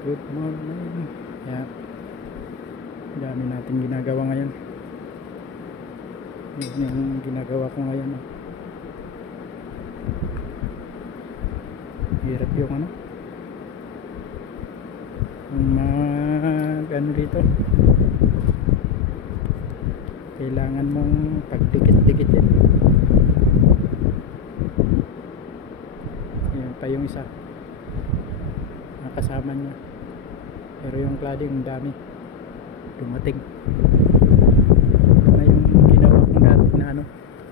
good morning. Yeah. Dami natin ginagawa ngayon. Yun yung ginagawa ko ngayon. Hirap yung ano dito. Kailangan mong pagdikit-dikit yun. Yan pa yung isa. Nakasama niya. Pero yung cladding dami. Dumating. Na yung ginawa kong dati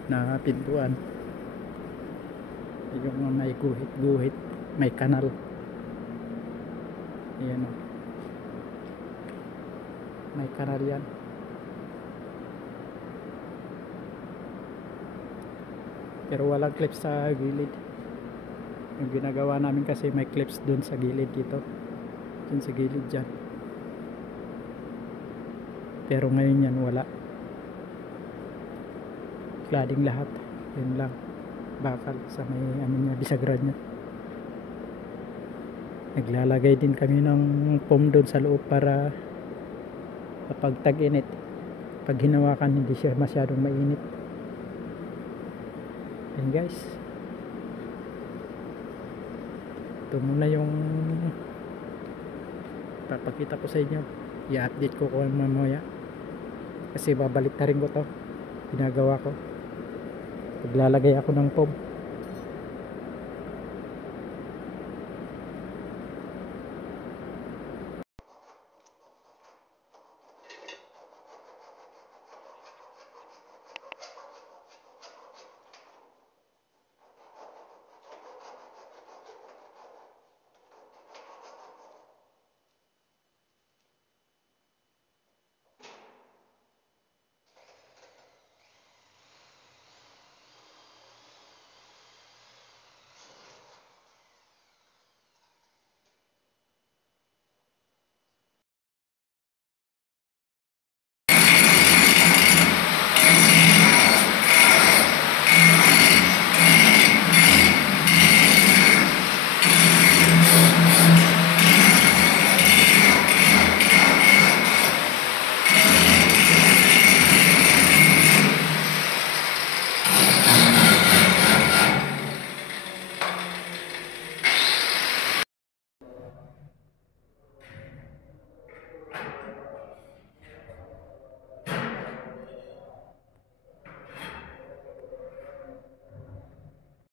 na pintuan. Yung may guhit-guhit. May kanal. Ayan o. May kanal yan. Pero walang clips sa gilid. Yung ginagawa namin kasi may clips dun sa gilid dito. Dun sa gilid dyan. Pero ngayon yan wala. Cladding lahat. Yun lang. Bakal sa may niya, bisagran niya. Naglalagay din kami ng foam doon sa loob para kapag tag-init, pag hinawakan hindi siya masyadong mainit. Yan guys, ito muna yung papakita ko sa inyo. I-update ko kung mamaya kasi babalik na rin ko to. Ginagawa ko, paglalagay ako ng foam.